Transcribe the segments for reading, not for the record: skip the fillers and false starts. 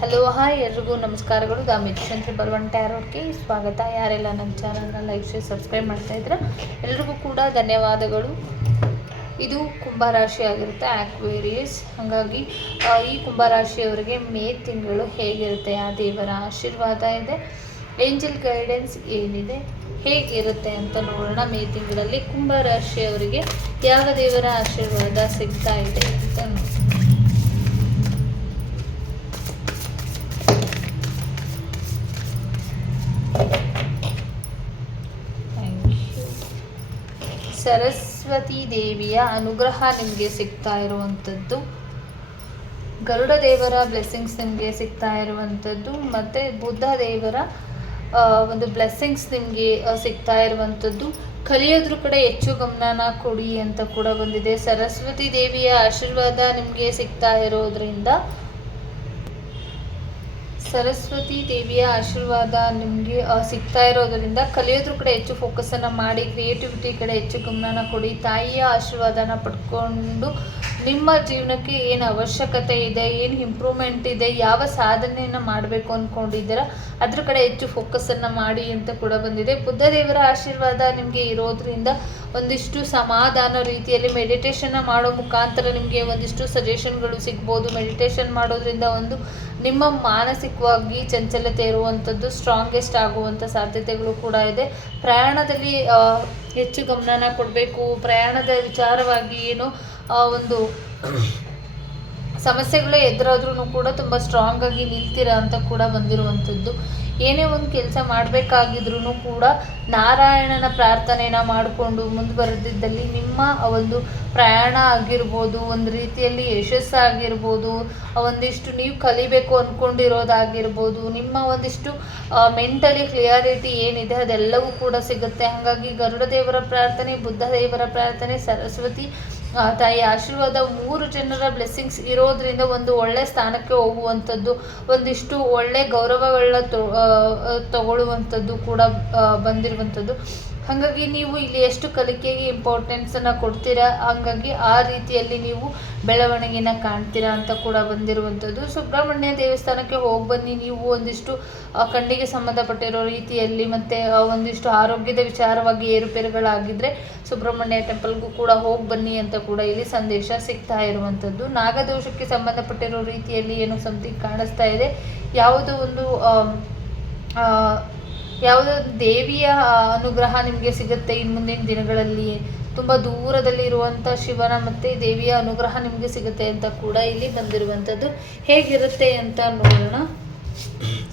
Hello hi ಎಲ್ರಿಗೂ ನಮಸ್ಕಾರಗಳು. The medicine 111 ಟ್ಯಾರೋಟ್ಗೆ ಸ್ವಾಗತ. ಯಾರೆಲ್ಲ ನಮ್ಮ ಚಾನಲ್ನ ಲೈಕ್ ಶೇರ್ ಸಬ್ಸ್ಕ್ರೈಬ್ ಮಾಡ್ತಾ ಇದ್ರೆ ಎಲ್ರಿಗೂ ಕೂಡ ಧನ್ಯವಾದಗಳು. ಇದು ಕುಂಭರಾಶಿ ಆಗಿರುತ್ತೆ, ಆಕ್ವೇರಿಯಸ್. ಹಾಗಾಗಿ ಈ ಕುಂಭರಾಶಿಯವರಿಗೆ ಮೇ ತಿಂಗಳು ಹೇಗಿರುತ್ತೆ, ಆ ದೇವರ ಆಶೀರ್ವಾದ ಇದೆ, ಏಂಜಲ್ ಗೈಡೆನ್ಸ್ ಏನಿದೆ, ಹೇಗಿರುತ್ತೆ ಅಂತ ನೋಡೋಣ. ಮೇ ತಿಂಗಳಲ್ಲಿ ಕುಂಭರಾಶಿಯವರಿಗೆ ಯಾವ ದೇವರ ಆಶೀರ್ವಾದ ಸಿಗ್ತಾ ಇದೆ ಅಂತ ನೋಡಿ. ಸರಸ್ವತಿ ದೇವಿಯ ಅನುಗ್ರಹ ನಿಮಗೆ ಸಿಗ್ತಾ ಇರುವಂಥದ್ದು, ಗರುಡ ದೇವರ ಬ್ಲೆಸ್ಸಿಂಗ್ಸ್ ನಿಮಗೆ ಸಿಗ್ತಾ ಇರುವಂಥದ್ದು, ಮತ್ತು ಬುದ್ಧ ದೇವರ ಒಂದು ಬ್ಲೆಸ್ಸಿಂಗ್ಸ್ ನಿಮಗೆ ಸಿಗ್ತಾ ಇರುವಂಥದ್ದು. ಕಲಿಯೋದ್ರ ಕಡೆ ಹೆಚ್ಚು ಗಮನನ ಕೊಡಿ ಅಂತ ಕೂಡ ಬಂದಿದೆ. ಸರಸ್ವತಿ ದೇವಿಯ ಆಶೀರ್ವಾದ ನಿಮಗೆ ಸಿಗ್ತಾ ಇರೋದ್ರಿಂದ ಕಲಿಯೋದ್ರ ಕಡೆ ಹೆಚ್ಚು ಫೋಕಸನ್ನು ಮಾಡಿ, ಕ್ರಿಯೇಟಿವಿಟಿ ಕಡೆ ಹೆಚ್ಚು ಗಮನನ ಕೊಡಿ. ತಾಯಿಯ ಆಶೀರ್ವಾದನ ಪಡ್ಕೊಂಡು ನಿಮ್ಮ ಜೀವನಕ್ಕೆ ಏನು ಅವಶ್ಯಕತೆ ಇದೆ, ಏನು ಇಂಪ್ರೂವ್ಮೆಂಟ್ ಇದೆ, ಯಾವ ಸಾಧನೆಯನ್ನು ಮಾಡಬೇಕು ಅಂದ್ಕೊಂಡಿದ್ದೀರಾ ಅದ್ರ ಕಡೆ ಹೆಚ್ಚು ಫೋಕಸನ್ನು ಮಾಡಿ ಅಂತ ಕೂಡ ಬಂದಿದೆ. ಬುದ್ಧ ದೇವರ ಆಶೀರ್ವಾದ ನಿಮಗೆ ಇರೋದ್ರಿಂದ ಒಂದಿಷ್ಟು ಸಮಾಧಾನ ರೀತಿಯಲ್ಲಿ ಮೆಡಿಟೇಷನ್ನ ಮಾಡೋ ಮುಖಾಂತರ ನಿಮಗೆ ಒಂದಿಷ್ಟು ಸಜೆಷನ್ಗಳು ಸಿಗ್ಬೋದು. ಮೆಡಿಟೇಷನ್ ಮಾಡೋದ್ರಿಂದ ನಿಮ್ಮ ಮಾನಸಿಕವಾಗಿ ಚಂಚಲತೆ ಇರುವಂಥದ್ದು ಸ್ಟ್ರಾಂಗೆಸ್ಟ್ ಆಗುವಂಥ ಸಾಧ್ಯತೆಗಳು ಕೂಡ ಇದೆ. ಪ್ರಯಾಣದಲ್ಲಿ ಹೆಚ್ಚು ಗಮನನ ಕೊಡಬೇಕು. ಪ್ರಯಾಣದ ವಿಚಾರವಾಗಿ ಏನು ಒಂದು ಸಮಸ್ಯೆಗಳೇ ಎದುರಾದ್ರೂ ಕೂಡ ತುಂಬ ಸ್ಟ್ರಾಂಗ್ ಆಗಿ ನಿಲ್ತೀರಾ ಅಂತ ಕೂಡ ಬಂದಿರುವಂಥದ್ದು. ಏನೇ ಒಂದು ಕೆಲಸ ಮಾಡಬೇಕಾಗಿದ್ರೂ ಕೂಡ ನಾರಾಯಣನ ಪ್ರಾರ್ಥನೆನ ಮಾಡಿಕೊಂಡು ಮುಂದುವರೆದಿದ್ದಲ್ಲಿ ನಿಮ್ಮ ಒಂದು ಪ್ರಯಾಣ ಆಗಿರ್ಬೋದು, ಒಂದು ರೀತಿಯಲ್ಲಿ ಯಶಸ್ಸಾಗಿರ್ಬೋದು, ಒಂದಿಷ್ಟು ನೀವು ಕಲಿಬೇಕು ಅಂದ್ಕೊಂಡಿರೋದಾಗಿರ್ಬೋದು, ನಿಮ್ಮ ಒಂದಿಷ್ಟು ಮೆಂಟಲಿ ಕ್ಲಿಯಾರಿಟಿ ಏನಿದೆ ಅದೆಲ್ಲವೂ ಕೂಡ ಸಿಗುತ್ತೆ. ಹಾಗಾಗಿ ಗರುಡ ದೇವರ ಪ್ರಾರ್ಥನೆ, ಬುದ್ಧ ದೇವರ ಪ್ರಾರ್ಥನೆ, ಸರಸ್ವತಿ ತಾಯಿ ಆಶೀರ್ವಾದ, 3 ಜನರ ಬ್ಲೆಸ್ಸಿಂಗ್ಸ್ ಇರೋದ್ರಿಂದ ಒಂದು ಒಳ್ಳೆ ಸ್ಥಾನಕ್ಕೆ ಹೋಗುವಂಥದ್ದು, ಒಂದಿಷ್ಟು ಒಳ್ಳೆ ಗೌರವಗಳನ್ನ ತಗೊಳ್ಳುವಂಥದ್ದು ಕೂಡ ಬಂದಿರುವಂಥದ್ದು. ಹಾಗಾಗಿ ನೀವು ಇಲ್ಲಿ ಎಷ್ಟು ಕಲಿಕೆಗೆ ಇಂಪಾರ್ಟೆನ್ಸನ್ನು ಕೊಡ್ತೀರಾ, ಹಾಗಾಗಿ ಆ ರೀತಿಯಲ್ಲಿ ನೀವು ಬೆಳವಣಿಗೆನ ಕಾಣ್ತೀರಾ ಅಂತ ಕೂಡ ಬಂದಿರುವಂಥದ್ದು. ಸುಬ್ರಹ್ಮಣ್ಯ ದೇವಸ್ಥಾನಕ್ಕೆ ಹೋಗಿ ಬನ್ನಿ. ನೀವು ಒಂದಿಷ್ಟು ಕಣ್ಣಿಗೆ ಸಂಬಂಧಪಟ್ಟಿರೋ ರೀತಿಯಲ್ಲಿ ಮತ್ತು ಒಂದಿಷ್ಟು ಆರೋಗ್ಯದ ವಿಚಾರವಾಗಿ ಏರುಪೇರುಗಳಾಗಿದ್ದರೆ ಸುಬ್ರಹ್ಮಣ್ಯ ಟೆಂಪಲ್ಗೂ ಕೂಡ ಹೋಗಿ ಬನ್ನಿ ಅಂತ ಕೂಡ ಇಲ್ಲಿ ಸಂದೇಶ ಸಿಗ್ತಾ ಇರುವಂಥದ್ದು. ನಾಗದೋಷಕ್ಕೆ ಸಂಬಂಧಪಟ್ಟಿರೋ ರೀತಿಯಲ್ಲಿ ಏನೋ ಸಮಥಿಂಗ್ ಕಾಣಿಸ್ತಾ ಇದೆ. ಯಾವುದೋ ಒಂದು ದೇವಿಯ ಅನುಗ್ರಹ ನಿಮಗೆ ಸಿಗುತ್ತೆ ಇನ್ನು ಮುಂದಿನ ದಿನಗಳಲ್ಲಿ. ತುಂಬ ದೂರದಲ್ಲಿ ಇರುವಂಥ ಶಿವನ ಮತ್ತು ದೇವಿಯ ಅನುಗ್ರಹ ನಿಮಗೆ ಸಿಗುತ್ತೆ ಅಂತ ಕೂಡ ಇಲ್ಲಿ ಬಂದಿರುವಂಥದ್ದು. ಹೇಗಿರುತ್ತೆ ಅಂತ ನೋಡೋಣ.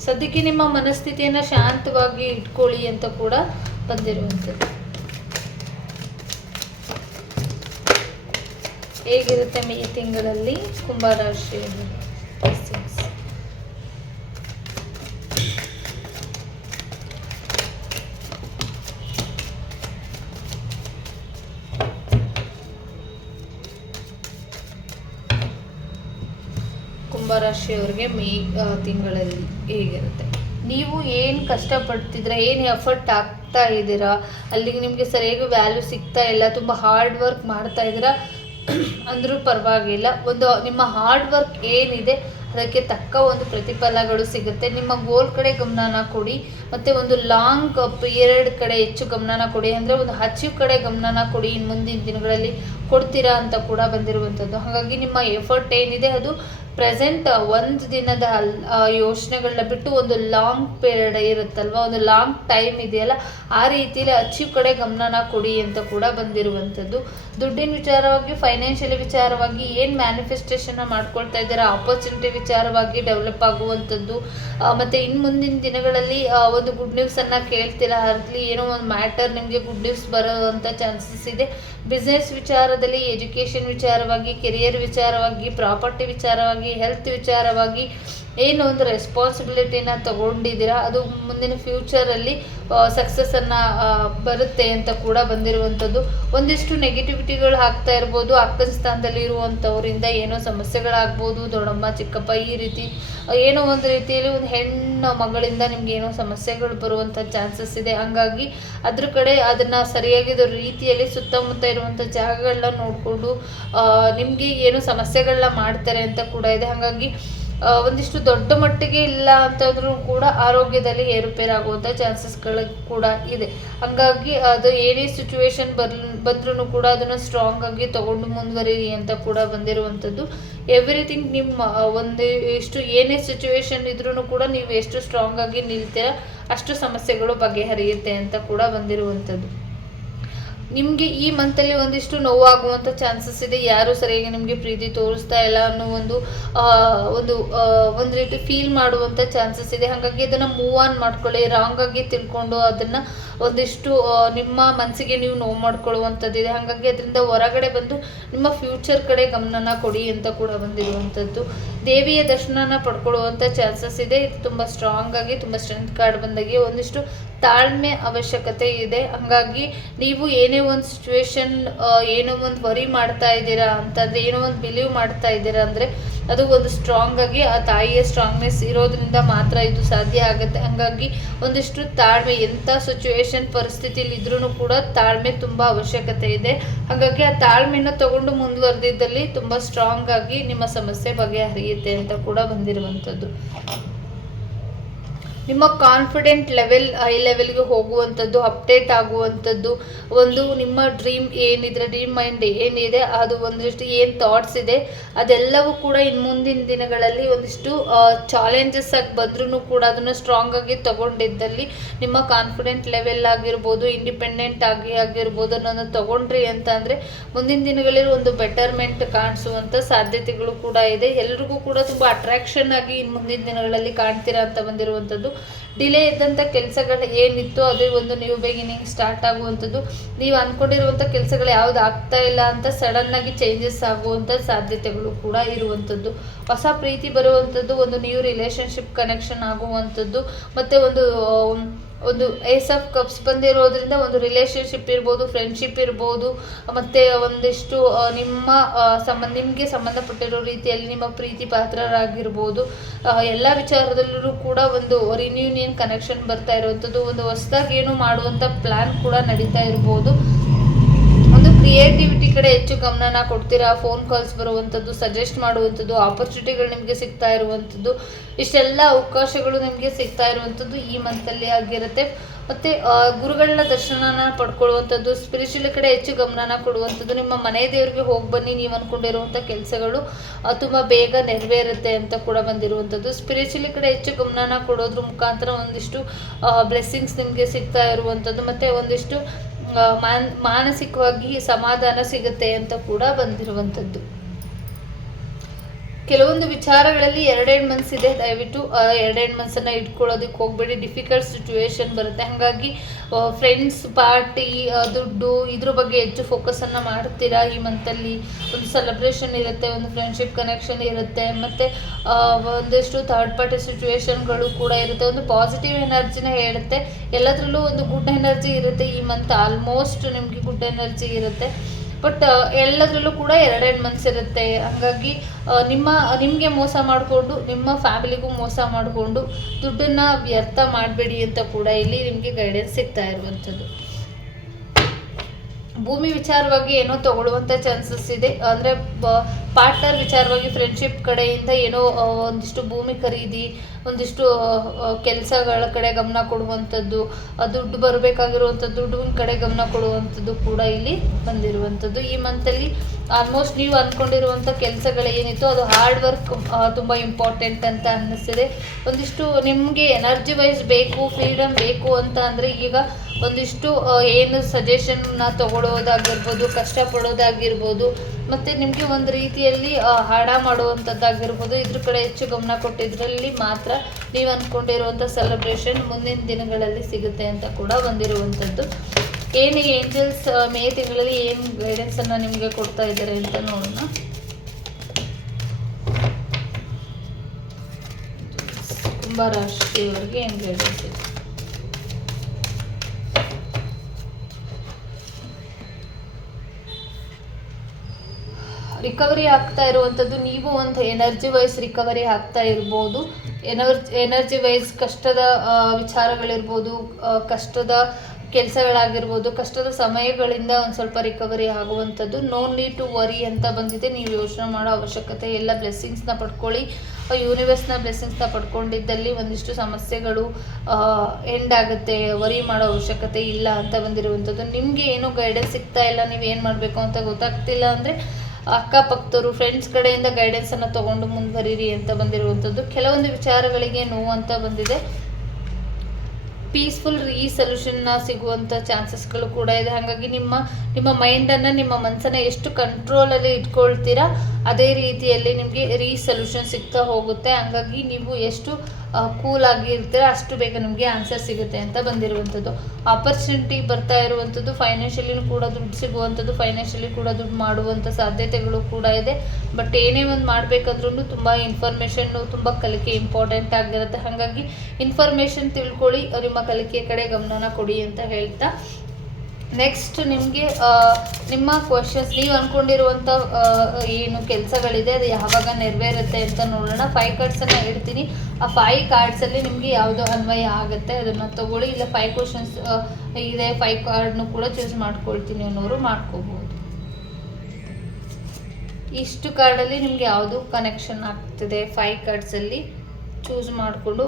ಸದ್ಯಕ್ಕೆ ನಿಮ್ಮ ಮನಸ್ಥಿತಿಯನ್ನು ಶಾಂತವಾಗಿ ಇಟ್ಕೊಳ್ಳಿ ಅಂತ ಕೂಡ ಬಂದಿರುವಂಥದ್ದು. ಹೇಗಿರುತ್ತೆ ಮೇ ತಿಂಗಳಲ್ಲಿ ಕುಂಭರಾಶಿಯಲ್ಲಿ? ಕುಂಭರಾಶಿಯವರಿಗೆ ಮೇ ತಿಂಗಳಲ್ಲಿ ಹೇಗಿರುತ್ತೆ? ನೀವು ಏನು ಕಷ್ಟಪಡ್ತಿದ್ದೀರಾ, ಏನು ಎಫರ್ಟ್ ಆಗ್ತಾ ಇದ್ದೀರಾ, ಅಲ್ಲಿಗೆ ನಿಮಗೆ ಸರಿಯಾಗಿ ವ್ಯಾಲ್ಯೂ ಸಿಗ್ತಾ ಇಲ್ಲ, ತುಂಬ ಹಾರ್ಡ್ ವರ್ಕ್ ಮಾಡ್ತಾ ಇದ್ದೀರಾ ಅಂದರೂ ಪರವಾಗಿಲ್ಲ. ನಿಮ್ಮ ಹಾರ್ಡ್ ವರ್ಕ್ ಏನಿದೆ ಅದಕ್ಕೆ ತಕ್ಕ ಒಂದು ಪ್ರತಿಫಲಗಳು ಸಿಗುತ್ತೆ. ನಿಮ್ಮ ಗೋಲ್ ಕಡೆ ಗಮನನ ಕೊಡಿ, ಮತ್ತು ಒಂದು ಲಾಂಗ್ ಪೀರಿಯಡ್ ಕಡೆ ಹೆಚ್ಚು ಗಮನನ ಕೊಡಿ, ಅಂದರೆ ಒಂದು ಅಚೀವ್ ಕಡೆ ಗಮನನ ಕೊಡಿ. ಇನ್ನು ಮುಂದಿನ ದಿನಗಳಲ್ಲಿ ಕೊಡ್ತೀರಾ ಅಂತ ಕೂಡ ಬಂದಿರುವಂಥದ್ದು. ಹಾಗಾಗಿ ನಿಮ್ಮ ಎಫರ್ಟ್ ಏನಿದೆ ಅದು ಪ್ರೆಸೆಂಟ್ ಒಂದು ದಿನದ ಯೋಚನೆಗಳನ್ನ ಬಿಟ್ಟು ಒಂದು ಲಾಂಗ್ ಪೀರಿಯಡ್ ಇರುತ್ತಲ್ವ, ಒಂದು ಲಾಂಗ್ ಟೈಮ್ ಇದೆಯಲ್ಲ, ಆ ರೀತಿಯಲ್ಲಿ ಅಚೀವ್ ಕಡೆ ಗಮನನ ಕೊಡಿ ಅಂತ ಕೂಡ ಬಂದಿರುವಂಥದ್ದು. ದುಡ್ಡಿನ ವಿಚಾರವಾಗಿ, ಫೈನಾನ್ಷಿಯಲಿ ವಿಚಾರವಾಗಿ ಏನು ಮ್ಯಾನಿಫೆಸ್ಟೇಷನ್ನ ಮಾಡ್ಕೊಳ್ತಾ ಇದ್ದೀರಾ, ಆಪರ್ಚುನಿಟಿ ವಿಚಾರವಾಗಿ ಡೆವಲಪ್ ಆಗುವಂಥದ್ದು, ಮತ್ತು ಇನ್ನು ಮುಂದಿನ ದಿನಗಳಲ್ಲಿ ಒಂದು ಗುಡ್ ನ್ಯೂಸನ್ನು ಕೇಳ್ತೀರಾ. ಅಲ್ಲಿ ಏನೋ ಒಂದು ಮ್ಯಾಟರ್ ನಿಮಗೆ ಗುಡ್ ನ್ಯೂಸ್ ಬರೋವಂಥ ಚಾನ್ಸಸ್ ಇದೆ. ಬಿಸ್ನೆಸ್ ವಿಚಾರದಲ್ಲಿ, ಎಜುಕೇಷನ್ ವಿಚಾರವಾಗಿ, ಕೆರಿಯರ್ ವಿಚಾರವಾಗಿ, ಪ್ರಾಪರ್ಟಿ ವಿಚಾರವಾಗಿ, ಹೆಲ್ತ್ ವಿಚಾರವಾಗಿ ಏನು ಒಂದು ರೆಸ್ಪಾನ್ಸಿಬಿಲಿಟಿನ ತಗೊಂಡಿದ್ದೀರಾ ಅದು ಮುಂದಿನ ಫ್ಯೂಚರಲ್ಲಿ ಸಕ್ಸಸ್ಸನ್ನು ಬರುತ್ತೆ ಅಂತ ಕೂಡ ಬಂದಿರುವಂಥದ್ದು. ಒಂದಿಷ್ಟು ನೆಗೆಟಿವಿಟಿಗಳು ಆಗ್ತಾ ಇರ್ಬೋದು. ಅಕ್ಕನ ಸ್ಥಾನದಲ್ಲಿ ಇರುವಂಥವರಿಂದ ಏನೋ ಸಮಸ್ಯೆಗಳಾಗ್ಬೋದು. ದೊಡ್ಡಮ್ಮ, ಚಿಕ್ಕಪ್ಪ, ಈ ರೀತಿ ಏನೋ ಒಂದು ರೀತಿಯಲ್ಲಿ ಒಂದು ಹೆಣ್ಣು ಮಗಳಿಂದ ನಿಮ್ಗೆ ಏನೋ ಸಮಸ್ಯೆಗಳು ಬರುವಂಥ ಚಾನ್ಸಸ್ ಇದೆ. ಹಂಗಾಗಿ ಅದ್ರ ಕಡೆ ಅದನ್ನು ಸರಿಯಾಗಿರೋ ರೀತಿಯಲ್ಲಿ ಸುತ್ತಮುತ್ತ ಇರುವಂಥ ಜಾಗಗಳನ್ನ ನೋಡಿಕೊಂಡು ನಿಮಗೆ ಏನು ಸಮಸ್ಯೆಗಳನ್ನ ಮಾಡ್ತಾರೆ ಅಂತ ಕೂಡ ಇದೆ. ಹಾಗಾಗಿ ಒಂದಿಷ್ಟು ದೊಡ್ಡ ಮಟ್ಟಿಗೆ ಇಲ್ಲ ಅಂತಂದ್ರೂ ಕೂಡ ಆರೋಗ್ಯದಲ್ಲಿ ಏರುಪೇರಾಗುವಂಥ ಚಾನ್ಸಸ್ಗಳು ಕೂಡ ಇದೆ. ಹಂಗಾಗಿ ಅದು ಏನೇ ಸಿಚುವೇಶನ್ ಬಂದ್ರೂ ಕೂಡ ಅದನ್ನು ಸ್ಟ್ರಾಂಗ್ ಆಗಿ ತಗೊಂಡು ಮುಂದುವರಿರಿ ಅಂತ ಕೂಡ ಬಂದಿರುವಂಥದ್ದು. ಎವ್ರಿಥಿಂಗ್ ನಿಮ್ಮ ಎಷ್ಟು ಏನೇ ಸಿಚುವೇಶನ್ ಇದ್ರೂ ಕೂಡ ನೀವು ಎಷ್ಟು ಸ್ಟ್ರಾಂಗ್ ಆಗಿ ನಿಲ್ತೀರ ಅಷ್ಟು ಸಮಸ್ಯೆಗಳು ಬಗೆಹರಿಯುತ್ತೆ ಅಂತ ಕೂಡ ಬಂದಿರುವಂಥದ್ದು. ನಿಮಗೆ ಈ ಮಂತಲ್ಲಿ ಒಂದಿಷ್ಟು ನೋವಾಗುವಂಥ ಚಾನ್ಸಸ್ ಇದೆ. ಯಾರು ಸರಿಯಾಗಿ ನಿಮಗೆ ಪ್ರೀತಿ ತೋರಿಸ್ತಾ ಇಲ್ಲ ಅನ್ನೋ ಒಂದು ರೀತಿ ಫೀಲ್ ಮಾಡುವಂಥ ಚಾನ್ಸಸ್ ಇದೆ. ಹಾಗಾಗಿ ಅದನ್ನು ಮೂವ್ ಆನ್ ಮಾಡ್ಕೊಳ್ಳಿ. ರಾಂಗ್ ಆಗಿ ತಿಳ್ಕೊಂಡು ಅದನ್ನು ಒಂದಿಷ್ಟು ನಿಮ್ಮ ಮನಸ್ಸಿಗೆ ನೀವು ನೋವು ಮಾಡ್ಕೊಳ್ಳುವಂಥದ್ದಿದೆ. ಹಾಗಾಗಿ ಅದರಿಂದ ಹೊರಗಡೆ ಬಂದು ನಿಮ್ಮ ಫ್ಯೂಚರ್ ಕಡೆ ಗಮನನ ಕೊಡಿ ಅಂತ ಕೂಡ ಬಂದಿರುವಂಥದ್ದು. ದೇವಿಯ ದರ್ಶನನ ಪಡ್ಕೊಳ್ಳುವಂಥ ಚಾನ್ಸಸ್ ಇದೆ. ಇದು ತುಂಬ ಸ್ಟ್ರಾಂಗ್ ಆಗಿ ತುಂಬ ಸ್ಟ್ರೆಂತ್ ಕಾರ್ಡ್ ಬಂದಾಗೆ ಒಂದಿಷ್ಟು ತಾಳ್ಮೆ ಅವಶ್ಯಕತೆ ಇದೆ. ಹಾಗಾಗಿ ನೀವು ಏನೇ ಒಂದು ಸಿಚುವೇಶನ್ ಏನೋ ಒಂದು ವರಿ ಮಾಡ್ತಾ ಇದ್ದೀರಾ ಅಂತಂದರೆ, ಏನೋ ಒಂದು ಬಿಲೀವ್ ಮಾಡ್ತಾ ಇದ್ದೀರಾ ಅಂದರೆ ಅದು ಒಂದು ಸ್ಟ್ರಾಂಗ್ ಆಗಿ ಆ ತಾಯಿಯ ಸ್ಟ್ರಾಂಗ್ನೆಸ್ ಇರೋದ್ರಿಂದ ಮಾತ್ರ ಇದು ಸಾಧ್ಯ ಆಗುತ್ತೆ. ಹಾಗಾಗಿ ಒಂದಿಷ್ಟು ತಾಳ್ಮೆ, ಎಂಥ ಸಿಚುವೇಶನ್ ಪರಿಸ್ಥಿತಿಯಲ್ಲಿ ಇದ್ರೂ ಕೂಡ ತಾಳ್ಮೆ ತುಂಬ ಅವಶ್ಯಕತೆ ಇದೆ. ಹಾಗಾಗಿ ಆ ತಾಳ್ಮೆಯನ್ನು ತಗೊಂಡು ಮುಂದುವರೆದಿದ್ದಲ್ಲಿ ತುಂಬ ಸ್ಟ್ರಾಂಗ್ ಆಗಿ ನಿಮ್ಮ ಸಮಸ್ಯೆ ಬಗೆಹರಿಯುತ್ತೆ ಅಂತ ಕೂಡ ಬಂದಿರುವಂಥದ್ದು. ನಿಮ್ಮ ಕಾನ್ಫಿಡೆಂಟ್ ಲೆವೆಲ್ ಹೈ ಲೆವೆಲ್ಗೆ ಹೋಗುವಂಥದ್ದು, ಅಪ್ಡೇಟ್ ಆಗುವಂಥದ್ದು, ಒಂದು ನಿಮ್ಮ ಡ್ರೀಮ್ ಏನಿದ್ರೆ, ಡ್ರೀಮ್ ಮೈಂಡ್ ಏನಿದೆ ಅದು ಒಂದಿಷ್ಟು ಏನು ಥಾಟ್ಸ್ ಇದೆ ಅದೆಲ್ಲವೂ ಕೂಡ ಇನ್ನು ಮುಂದಿನ ದಿನಗಳಲ್ಲಿ ಒಂದಿಷ್ಟು ಚಾಲೆಂಜಸ್ ಆಗಿ ಬಂದ್ರೂ ಕೂಡ ಅದನ್ನು ಸ್ಟ್ರಾಂಗ್ ಆಗಿ ತಗೊಂಡಿದ್ದಲ್ಲಿ ನಿಮ್ಮ ಕಾನ್ಫಿಡೆಂಟ್ ಲೆವೆಲ್ ಆಗಿರ್ಬೋದು, ಇಂಡಿಪೆಂಡೆಂಟ್ ಆಗಿರ್ಬೋದು ಅನ್ನೋದನ್ನು ತಗೊಂಡ್ರಿ ಅಂತ ಅಂದರೆ ಮುಂದಿನ ದಿನಗಳಲ್ಲಿ ಒಂದು ಬೆಟರ್ಮೆಂಟ್ ಕಾಣಿಸುವಂಥ ಸಾಧ್ಯತೆಗಳು ಕೂಡ ಇದೆ. ಎಲ್ರಿಗೂ ಕೂಡ ತುಂಬ ಅಟ್ರಾಕ್ಷನ್ ಆಗಿ ಇನ್ನು ಮುಂದಿನ ದಿನಗಳಲ್ಲಿ ಕಾಣ್ತೀರಾ ಅಂತ ಬಂದಿರುವಂಥದ್ದು. ಡಿಲೇ ಇದ್ದಂಥ ಕೆಲಸಗಳು ಏನಿತ್ತು ಅದು ಒಂದು ನ್ಯೂ ಬಿಗಿನಿಂಗ್ ಸ್ಟಾರ್ಟ್ ಆಗುವಂಥದ್ದು. ನೀವು ಅಂದ್ಕೊಂಡಿರುವಂಥ ಕೆಲಸಗಳು ಯಾವ್ದು ಆಗ್ತಾ ಇಲ್ಲ ಅಂತ ಸಡನ್ನಾಗಿ ಚೇಂಜಸ್ ಆಗುವಂಥ ಸಾಧ್ಯತೆಗಳು ಕೂಡ ಇರುವಂಥದ್ದು. ಹೊಸ ಪ್ರೀತಿ ಬರುವಂಥದ್ದು, ಒಂದು ನ್ಯೂ ರಿಲೇಷನ್ಶಿಪ್ ಕನೆಕ್ಷನ್ ಆಗುವಂಥದ್ದು, ಮತ್ತು ಒಂದು ಏಸ್ ಆಫ್ ಕಪ್ಸ್ ಬಂದಿರೋದ್ರಿಂದ ಒಂದು ರಿಲೇಷನ್ಶಿಪ್ ಇರ್ಬೋದು, ಫ್ರೆಂಡ್ಶಿಪ್ ಇರ್ಬೋದು, ಮತ್ತು ಒಂದಿಷ್ಟು ನಿಮಗೆ ಸಂಬಂಧಪಟ್ಟಿರೋ ರೀತಿಯಲ್ಲಿ ನಿಮ್ಮ ಪ್ರೀತಿ ಪಾತ್ರರಾಗಿರ್ಬೋದು, ಎಲ್ಲ ವಿಚಾರದಲ್ಲೂ ಕೂಡ ಒಂದು ರಿನ್ಯೂನಿಯನ್ ಕನೆಕ್ಷನ್ ಬರ್ತಾ ಇರುವಂಥದ್ದು. ಒಂದು ಹೊಸದಾಗಿ ಏನು ಮಾಡುವಂಥ ಪ್ಲ್ಯಾನ್ ಕೂಡ ನಡೀತಾ ಇರ್ಬೋದು. ಒಂದು ಕ್ರಿಯೇಟಿವಿಟಿ ಕಡೆ ಹೆಚ್ಚು ಗಮನನ ಕೊಡ್ತೀರಾ. ಫೋನ್ ಕಾಲ್ಸ್ ಬರುವಂಥದ್ದು, ಸಜೆಸ್ಟ್ ಮಾಡುವಂಥದ್ದು, ಆಪರ್ಚುನಿಟಿಗಳು ನಿಮಗೆ ಸಿಗ್ತಾ ಇರುವಂಥದ್ದು, ಇಷ್ಟೆಲ್ಲ ಅವಕಾಶಗಳು ನಿಮಗೆ ಸಿಗ್ತಾ ಇರುವಂಥದ್ದು ಈ ಮಂತಲ್ಲಿ ಆಗಿರುತ್ತೆ. ಮತ್ತು ಗುರುಗಳನ್ನ ದರ್ಶನನ ಪಡ್ಕೊಳ್ಳುವಂಥದ್ದು, ಸ್ಪಿರಿಚುವಲ್ ಕಡೆ ಹೆಚ್ಚು ಗಮನನ ಕೊಡುವಂಥದ್ದು. ನಿಮ್ಮ ಮನೆ ದೇವರಿಗೆ ಹೋಗಿ ಬನ್ನಿ, ನೀವು ಅಂದ್ಕೊಂಡಿರುವಂಥ ಕೆಲಸಗಳು ತುಂಬ ಬೇಗ ನೆರವೇರುತ್ತೆ ಅಂತ ಕೂಡ ಬಂದಿರುವಂಥದ್ದು. ಸ್ಪಿರಿಚುವಲ್ ಕಡೆ ಹೆಚ್ಚು ಗಮನನ ಕೊಡೋದ್ರ ಮುಖಾಂತರ ಒಂದಿಷ್ಟು ಬ್ಲೆಸ್ಸಿಂಗ್ಸ್ ನಿಮಗೆ ಸಿಗ್ತಾ ಇರುವಂಥದ್ದು, ಮತ್ತು ಒಂದಿಷ್ಟು ಮಾನಸಿಕವಾಗಿ ಸಮಾಧಾನ ಸಿಗುತ್ತೆ ಅಂತ ಕೂಡ ಬಂದಿರುವಂಥದ್ದು. ಕೆಲವೊಂದು ವಿಚಾರಗಳಲ್ಲಿ 2 ಮನ್ಸಿದೆ, ದಯವಿಟ್ಟು 2 ಮನ್ಸನ್ನು ಇಟ್ಕೊಳ್ಳೋದಕ್ಕೆ ಹೋಗಬೇಡಿ. ಡಿಫಿಕಲ್ಟ್ ಸಿಚುವೇಶನ್ ಬರುತ್ತೆ. ಹಾಗಾಗಿ ಫ್ರೆಂಡ್ಸ್, ಪಾರ್ಟಿ, ದುಡ್ಡು ಇದ್ರ ಬಗ್ಗೆ ಹೆಚ್ಚು ಫೋಕಸನ್ನು ಮಾಡ್ತೀರಾ. ಈ ಮಂತಲ್ಲಿ ಒಂದು ಸೆಲೆಬ್ರೇಷನ್ ಇರುತ್ತೆ, ಒಂದು ಫ್ರೆಂಡ್ಶಿಪ್ ಕನೆಕ್ಷನ್ ಇರುತ್ತೆ, ಮತ್ತು ಒಂದಿಷ್ಟು ಥರ್ಡ್ ಪಾರ್ಟಿ ಸಿಚುವೇಶನ್ಗಳು ಕೂಡ ಇರುತ್ತೆ. ಒಂದು ಪಾಸಿಟಿವ್ ಎನರ್ಜಿನ ಹೇಳುತ್ತೆ. ಎಲ್ಲದರಲ್ಲೂ ಒಂದು ಗುಡ್ ಎನರ್ಜಿ ಇರುತ್ತೆ. ಈ ಮಂತ್ ಆಲ್ಮೋಸ್ಟ್ ನಿಮಗೆ ಗುಡ್ ಎನರ್ಜಿ ಇರುತ್ತೆ. ಬಟ್ ಎಲ್ಲದರಲ್ಲೂ ಕೂಡ 2 ಮನ್ಸು ಇರುತ್ತೆ. ಹಾಗಾಗಿ ನಿಮಗೆ ಮೋಸ ಮಾಡಿಕೊಂಡು ನಿಮ್ಮ ಫ್ಯಾಮಿಲಿಗೂ ಮೋಸ ಮಾಡಿಕೊಂಡು ದುಡ್ಡನ್ನು ವ್ಯರ್ಥ ಮಾಡಬೇಡಿ ಅಂತ ಕೂಡ ಇಲ್ಲಿ ನಿಮಗೆ ಗೈಡೆನ್ಸ್ ಸಿಗ್ತಾ ಇರುವಂಥದ್ದು. ಭೂಮಿ ವಿಚಾರವಾಗಿ ಏನೋ ತಗೊಳ್ಳುವಂಥ ಚಾನ್ಸಸ್ ಇದೆ. ಅಂದರೆ ಪಾರ್ಟ್ನರ್ ವಿಚಾರವಾಗಿ ಫ್ರೆಂಡ್ಶಿಪ್ ಕಡೆಯಿಂದ ಏನೋ ಒಂದಿಷ್ಟು ಭೂಮಿ ಖರೀದಿ, ಒಂದಿಷ್ಟು ಕೆಲಸಗಳ ಕಡೆ ಗಮನ ಕೊಡುವಂಥದ್ದು, ದುಡ್ಡು ಬರಬೇಕಾಗಿರುವಂಥದ್ದು ದುಡ್ಡಿನ ಕಡೆ ಗಮನ ಕೊಡುವಂಥದ್ದು ಕೂಡ ಇಲ್ಲಿ ಬಂದಿರುವಂಥದ್ದು. ಈ ಮಂತಲ್ಲಿ ಆಲ್ಮೋಸ್ಟ್ ನೀವು ಅಂದ್ಕೊಂಡಿರುವಂಥ ಕೆಲಸಗಳು ಏನಿತ್ತು ಅದು ಹಾರ್ಡ್ ವರ್ಕ್ ತುಂಬ ಇಂಪಾರ್ಟೆಂಟ್ ಅಂತ ಅನ್ನಿಸ್ತಿದೆ. ಒಂದಿಷ್ಟು ನಿಮಗೆ ಎನರ್ಜಿ ವೈಸ್ ಬೇಕು, ಫ್ರೀಡಮ್ ಬೇಕು ಅಂತ ಅಂದರೆ ಈಗ ಒಂದಿಷ್ಟು ಏನು ಸಜೆಷನ್ನ ತಗೊಳ್ಳೋದಾಗಿರ್ಬೋದು, ಕಷ್ಟಪಡೋದಾಗಿರ್ಬೋದು, ಮತ್ತು ನಿಮಗೆ ಒಂದು ರೀತಿಯಲ್ಲಿ ಹಾಡ ಮಾಡುವಂಥದ್ದಾಗಿರ್ಬೋದು, ಇದ್ರ ಕಡೆ ಹೆಚ್ಚು ಗಮನ ಕೊಟ್ಟಿದ್ರಲ್ಲಿ ಮಾತ್ರ ನೀವು ಅಂದ್ಕೊಂಡಿರುವಂಥ ಸೆಲೆಬ್ರೇಷನ್ ಮುಂದಿನ ದಿನಗಳಲ್ಲಿ ಸಿಗುತ್ತೆ ಅಂತ ಕೂಡ ಬಂದಿರುವಂಥದ್ದು. ಏನು ಏಂಜಲ್ಸ್ ಮೇ ತಿಂಗಳಲ್ಲಿ ಏನು ಗೈಡೆನ್ಸನ್ನು ನಿಮಗೆ ಕೊಡ್ತಾ ಇದ್ದಾರೆ ಅಂತ ನೋಡೋಣ. ಕುಂಭ ರಾಶಿಯವರಿಗೆ ಏನು ಗೈಡೆನ್ಸ್ ಇದೆ? ರಿಕವರಿ ಆಗ್ತಾ ಇರುವಂಥದ್ದು. ನೀವು ಒಂದು ಎನರ್ಜಿ ವೈಸ್ ರಿಕವರಿ ಆಗ್ತಾ ಇರ್ಬೋದು. ಎನರ್ಜಿ ವೈಸ್ ಕಷ್ಟದ ವಿಚಾರಗಳಿರ್ಬೋದು, ಕಷ್ಟದ ಕೆಲಸಗಳಾಗಿರ್ಬೋದು, ಕಷ್ಟದ ಸಮಯಗಳಿಂದ ಒಂದು ಸ್ವಲ್ಪ ರಿಕವರಿ ಆಗುವಂಥದ್ದು. ನೋ ನೀಡ್ ಟು ವರಿ ಅಂತ ಬಂದಿದೆ. ನೀವು ಯೋಚನೆ ಮಾಡೋ ಅವಶ್ಯಕತೆ ಎಲ್ಲ. ಬ್ಲೆಸ್ಸಿಂಗ್ಸ್ನ ಪಡ್ಕೊಳ್ಳಿ. ಯೂನಿವರ್ಸ್ನ ಬ್ಲೆಸ್ಸಿಂಗ್ಸ್ನ ಪಡ್ಕೊಂಡಿದ್ದಲ್ಲಿ ಒಂದಿಷ್ಟು ಸಮಸ್ಯೆಗಳು ಎಂಡ್ ಆಗುತ್ತೆ. ವರಿ ಮಾಡೋ ಅವಶ್ಯಕತೆ ಇಲ್ಲ ಅಂತ ಬಂದಿರುವಂಥದ್ದು. ನಿಮಗೆ ಏನೂ ಗೈಡೆನ್ಸ್ ಸಿಗ್ತಾ ಇಲ್ಲ, ನೀವೇನು ಮಾಡಬೇಕು ಅಂತ ಗೊತ್ತಾಗ್ತಿಲ್ಲ ಅಂದರೆ ಅಕ್ಕಪಕ್ಕದವರು, ಫ್ರೆಂಡ್ಸ್ ಕಡೆಯಿಂದ ಗೈಡೆನ್ಸನ್ನು ತೊಗೊಂಡು ಮುಂದುವರಿರಿ ಅಂತ ಬಂದಿರುವಂಥದ್ದು. ಕೆಲವೊಂದು ವಿಚಾರಗಳಿಗೆ ನೋವು ಅಂತ ಬಂದಿದೆ. ಪೀಸ್ಫುಲ್ ಸೊಲ್ಯೂಷನ್ನ ಸಿಗುವಂಥ ಚಾನ್ಸಸ್ಗಳು ಕೂಡ ಇದೆ. ಹಾಗಾಗಿ ನಿಮ್ಮ ಮೈಂಡನ್ನು, ನಿಮ್ಮ ಮನಸ್ಸನ್ನು ಎಷ್ಟು ಕಂಟ್ರೋಲಲ್ಲಿ ಇಟ್ಕೊಳ್ತೀರಾ ಅದೇ ರೀತಿಯಲ್ಲಿ ನಿಮಗೆ ಸೊಲ್ಯೂಷನ್ ಸಿಗ್ತಾ ಹೋಗುತ್ತೆ. ಹಾಗಾಗಿ ನೀವು ಎಷ್ಟು ಕೂಲಾಗಿ ಇರ್ತೀರ ಅಷ್ಟು ಬೇಗ ನಿಮಗೆ ಆನ್ಸರ್ ಸಿಗುತ್ತೆ ಅಂತ ಬಂದಿರುವಂಥದ್ದು. ಆಪರ್ಚುನಿಟಿ ಬರ್ತಾ ಇರುವಂಥದ್ದು. ಫೈನಾನ್ಷಿಯಲಿ ಕೂಡ ದುಡ್ಡು ಸಿಗುವಂಥದ್ದು, ಫೈನಾನ್ಷಿಯಲಿ ಕೂಡ ದುಡ್ಡು ಮಾಡುವಂಥ ಸಾಧ್ಯತೆಗಳು ಕೂಡ ಇದೆ. ಬಟ್ ಏನೇ ಒಂದು ಮಾಡಬೇಕಾದ್ರೂ ತುಂಬ ಇನ್ಫಾರ್ಮೇಷನ್ನು, ತುಂಬ ಕಲಿಕೆ ಇಂಪಾರ್ಟೆಂಟ್ ಆಗಿರುತ್ತೆ. ಹಾಗಾಗಿ ಇನ್ಫಾರ್ಮೇಷನ್ ತಿಳ್ಕೊಳ್ಳಿ, ನಿಮ್ಮ ಕಲಿಕೆ ಕಡೆ ಗಮನನ ಕೊಡಿ ಅಂತ ಹೇಳ್ತಾ, ನೆಕ್ಸ್ಟ್ ನಿಮಗೆ ನಿಮ್ಮ ಕ್ವಶನ್ಸ್, ನೀವು ಅಂದ್ಕೊಂಡಿರುವಂಥ ಏನು ಕೆಲಸಗಳಿದೆ ಅದು ಯಾವಾಗ ನೆರವೇರುತ್ತೆ ಅಂತ ನೋಡೋಣ. 5 ಕಾರ್ಡ್ಸನ್ನು ಇಡ್ತೀನಿ. ಆ 5 ಕಾರ್ಡ್ಸಲ್ಲಿ ನಿಮಗೆ ಯಾವುದು ಅನ್ವಯ ಆಗುತ್ತೆ ಅದನ್ನು ತೊಗೊಳ್ಳಿ. ಇಲ್ಲ 5 ಕ್ವಶನ್ಸ್ ಇದೆ, 5 ಕಾರ್ಡ್ನು ಕೂಡ ಚೂಸ್ ಮಾಡ್ಕೊಳ್ತೀನಿ ಅನ್ನೋರು ಮಾಡ್ಕೋಬೋದು. ಇಷ್ಟು ಕಾರ್ಡಲ್ಲಿ ನಿಮಗೆ ಯಾವುದು ಕನೆಕ್ಷನ್ ಆಗ್ತಿದೆ 5 ಕಾರ್ಡ್ಸಲ್ಲಿ ಚೂಸ್ ಮಾಡಿಕೊಂಡು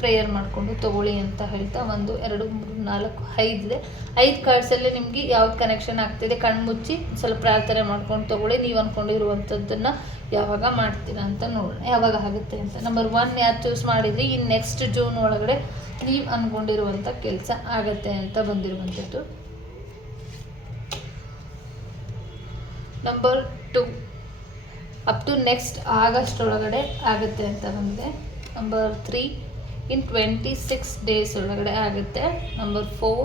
ಪ್ರೇಯರ್ ಮಾಡಿಕೊಂಡು ತೊಗೊಳ್ಳಿ ಅಂತ ಹೇಳ್ತಾ, 1 2 3 4 5 ಇದೆ. 5 ಕಾರ್ಡ್ಸಲ್ಲಿ ನಿಮಗೆ ಯಾವ್ದು ಕನೆಕ್ಷನ್ ಆಗ್ತಿದೆ ಕಣ್ಮುಚ್ಚಿ ಸ್ವಲ್ಪ ಪ್ರಾರ್ಥನೆ ಮಾಡ್ಕೊಂಡು ತೊಗೊಳ್ಳಿ. ನೀವು ಅಂದ್ಕೊಂಡಿರುವಂಥದ್ದನ್ನು ಯಾವಾಗ ಮಾಡ್ತೀರಾ ಅಂತ ನೋಡೋಣ, ಯಾವಾಗ ಆಗುತ್ತೆ ಅಂತ. ನಂಬರ್ 1 ಯಾರು ಚೂಸ್ ಮಾಡಿದ್ರಿ, ಇನ್ನು ನೆಕ್ಸ್ಟ್ ಜೂನ್ ಒಳಗಡೆ ನೀವು ಅಂದ್ಕೊಂಡಿರುವಂಥ ಕೆಲಸ ಆಗುತ್ತೆ ಅಂತ ಬಂದಿರುವಂಥದ್ದು. Number 2 up to next August ಒಳಗಡೆ ಆಗುತ್ತೆ ಅಂತ ಬಂದಿದೆ. ನಂಬರ್ 3 ಇನ್ 26 ಡೇಸ್ ಒಳಗಡೆ ಆಗುತ್ತೆ. ನಂಬರ್ 4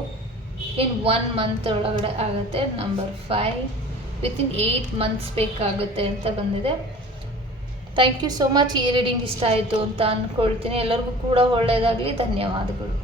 ಇನ್ 1 ಮಂತ್ ಒಳಗಡೆ ಆಗುತ್ತೆ. ನಂಬರ್ 5 ವಿತಿನ್ 8 ಮಂತ್ಸ್ ಬೇಕಾಗುತ್ತೆ ಅಂತ ಬಂದಿದೆ. Thank you so much. ಈ ರೀಡಿಂಗ್ ಇಷ್ಟ ಆಯಿತು ಅಂತ ಅಂದ್ಕೊಳ್ತೀನಿ. ಎಲ್ಲರಿಗೂ ಕೂಡ ಒಳ್ಳೆಯದಾಗಲಿ. ಧನ್ಯವಾದಗಳು.